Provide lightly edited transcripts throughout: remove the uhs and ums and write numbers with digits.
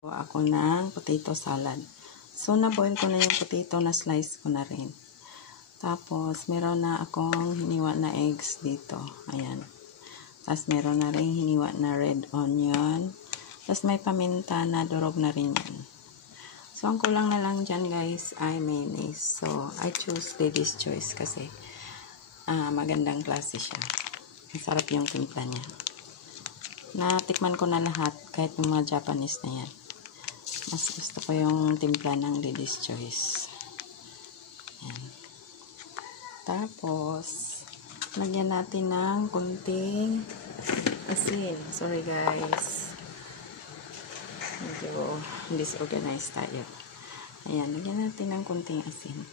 Ako ng potato salad. So, na-boil ko na yung potato, na slice ko na rin. Tapos, meron na akong hiniwa na eggs dito. Ayan. Tapos, meron na rin hiniwa na red onion. Tapos, may paminta na durog na rin yan. So, ang kulang na lang dyan, guys, ay mayonnaise. So, I choose Lady's Choice kasi magandang klase siya. Masarap yung timpla niya. Natikman ko na lahat, kahit yung mga Japanese na yan. Mas gusto ko yung timpla ng Lady's Choice. Yan. Tapos, lagyan natin ng kunting asin. Sorry guys. Medyo disorganized tayo. Ayan, lagyan natin ng kunting asin.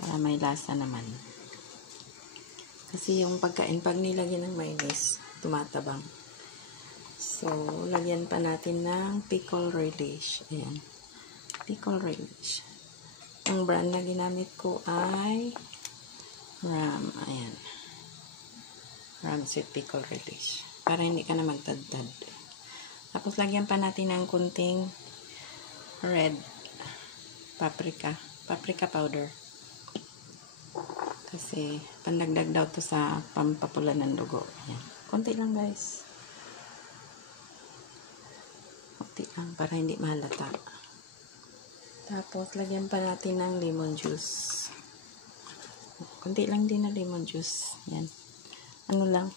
Para may lasa naman. Kasi yung pagkain, pag nilagyan ng mayonnaise, tumatabang. So, lagyan pa natin ng pickle relish. Ayan. Pickle relish. Ang brand na ginamit ko ay Ram. Ayan. Ram sweet pickle relish. Para hindi ka na magtadtad. Tapos, lagyan pa natin ng kunting red paprika. Paprika powder. Kasi, pandagdag daw to sa pampapula ng dugo. Ayan. Konti lang guys. Lang para hindi mahalata. Tapos, lagyan pa natin ng lemon juice. Kunti lang din na lemon juice. Yan. Ano lang?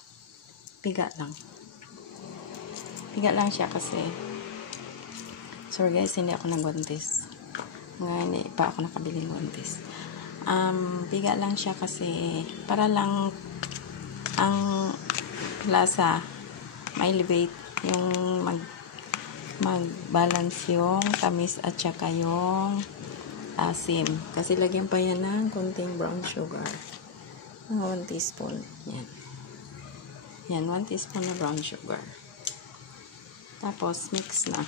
Piga lang. Piga lang siya kasi sorry guys, hindi ako nagwantis. Hindi pa ako nakabili ng wantis. Piga lang siya kasi para lang ang lasa ma-elevate yung mag-balance yung tamis at saka yung asim. Kasi lagyan pa yan ng konting brown sugar. 1 teaspoon. Yan. Yan, 1 teaspoon na brown sugar. Tapos, mix na.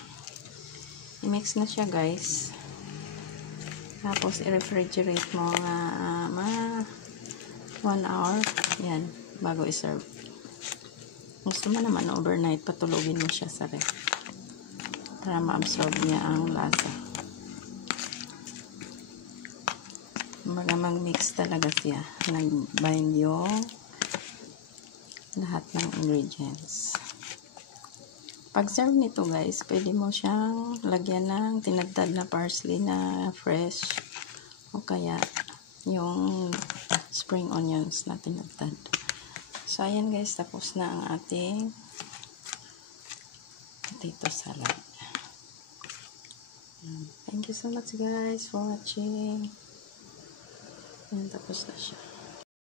I-mix na siya, guys. Tapos, i-refrigerate mo nga 1 hour. Yan, bago i-serve. Gusto mo naman overnight, patulogin mo siya sa ref. Para ma-absorb niya ang lasa. Mag-mix talaga siya. Nag-bind yung lahat ng ingredients. Pag-serve nito guys, pwede mo siyang lagyan ng tinadtad na parsley na fresh. O kaya yung spring onions na tinadtad. So, ayan guys, tapos na ang ating potato salad. Thank you so much guys for watching. Ayan, tapos na siya.